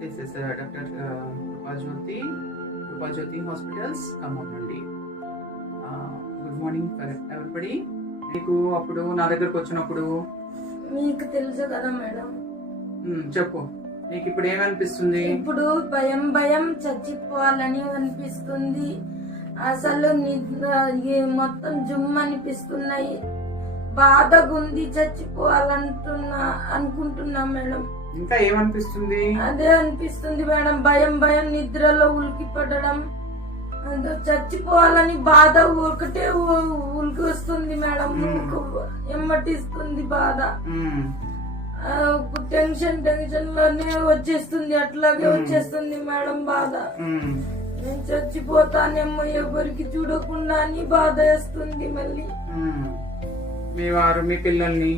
This is doctor Krupajyothi Krupajyothi hospitals Khammam నుండి. Good morning for everybody నీకు అప్పుడు నా దగ్గరకు వచ్చినప్పుడు? మీకు తెలుసు కదా మేడం. మ్, చెప్పు. నీకు ఇప్పుడు ఏమనిపిస్తుంది? ఇప్పుడు భయం భయం చచ్చిపోవాలని అనిపిస్తుంది. అసలు మొత్తం జుమ్ అనిపిస్తున్నాయి. బాధగుంది చచ్చిపోవాలంటున్నా అనుకుంటున్నా మేడం. ఇంకా ఏమనిపిస్తుంది? అదే అనిపిస్తుంది మేడం. భయం భయం నిద్రలో ఉలికి పడడం చచ్చిపోవాలని బాధ ఒకటే ఉలికి వస్తుంది మేడం. ఎమ్మటిస్తుంది బాధ. టెన్షన్ టెన్షన్లోనే వచ్చేస్తుంది. అట్లాగే వచ్చేస్తుంది మేడం బాధ. నేను చచ్చిపోతానేమో ఎవరికి చూడకుండా అని బాధ వేస్తుంది మళ్ళీ. మ్. వారు మీ పిల్లల్ని.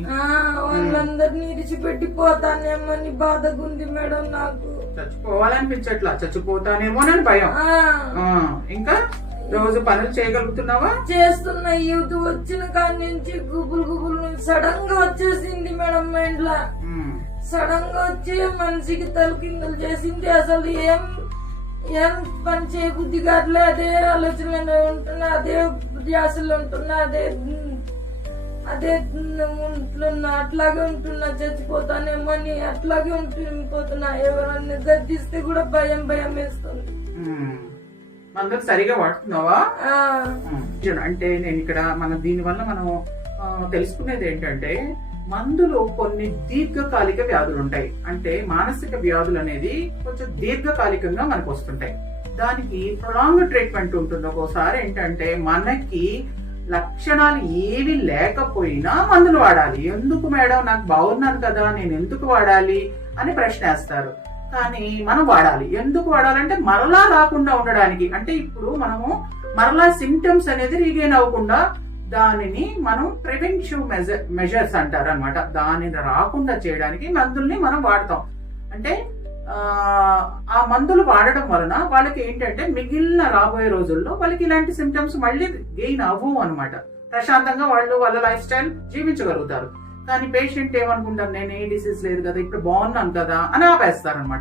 వాళ్ళందరినీ ఇడిచిపెట్టి పోతానేమో అని బాధగుంది మేడం నాకు. చచ్చిపోవాలనిపించట్లా చచ్చిపోతానేమోనని భయం. ఇంకా రోజు పనులు చేయగలుగుతున్నావా? చేస్తున్న యూత్ వచ్చిన కాడి నుంచి గుబులు గుబులు సడన్గా వచ్చేసింది మేడం మా ఇంట్లో సడన్గా వచ్చి మనిషికి తలకిందులు చేసింది. అసలు ఏం ఏం పని చేయబుద్ధి కావట్లే అదే ఆలోచనలో ఉంటున్నా అదే ధ్యాసలో ఉంటున్నా అదే అదే ఉంటున్నా అట్లాగే ఉంటున్నా చచ్చిపోతానేమో అని అట్లాగే ఉంటుపోతున్నా ఎవరన్నా గద్దిస్తే కూడా భయం భయం వేస్తుంది. మందులు సరిగా వాడుతున్నావా? అంటే నేను ఇక్కడ మన దీని వల్ల మనం తెలుసుకునేది ఏంటంటే మందులు కొన్ని దీర్ఘకాలిక వ్యాధులు ఉంటాయి. అంటే మానసిక వ్యాధులు అనేది కొంచెం దీర్ఘకాలికంగా మనకు వస్తుంటాయి. దానికి ప్రొలాంగ్ ట్రీట్మెంట్ ఉంటుంది. ఒక్కోసారి ఏంటంటే మనకి లక్షణాలు ఏవి లేకపోయినా మందులు వాడాలి. ఎందుకు మేడం? నాకు బాగున్నాను కదా నేను ఎందుకు వాడాలి అని ప్రశ్న వేస్తారు కానీ మనం వాడాలి. ఎందుకు వాడాలంటే మరలా రాకుండా ఉండడానికి. అంటే ఇప్పుడు మనము మరలా సిమ్టమ్స్ అనేది రీగైన్ అవ్వకుండా దానిని మనం ప్రివెన్టివ్ మెజర్ మెజర్స్ అంటారు అనమాట దానిని రాకుండా చేయడానికి మందుల్ని మనం వాడతాం. అంటే ఆ, మందులు వాడడం వలన వాళ్ళకి ఏంటంటే మిగిలిన రాబోయే రోజుల్లో వాళ్ళకి ఇలాంటి సిమ్టమ్స్ మళ్ళీ గెయిన్ అవ్వవు అనమాట ప్రశాంతంగా వాళ్ళు వాళ్ళ లైఫ్ స్టైల్ జీవించగలుగుతారు. కానీ పేషెంట్ ఏమనుకుంటారు నేను ఏ డిసీజ్ లేదు కదా ఇప్పుడు బాగున్నాను కదా అని ఆపేస్తారు అనమాట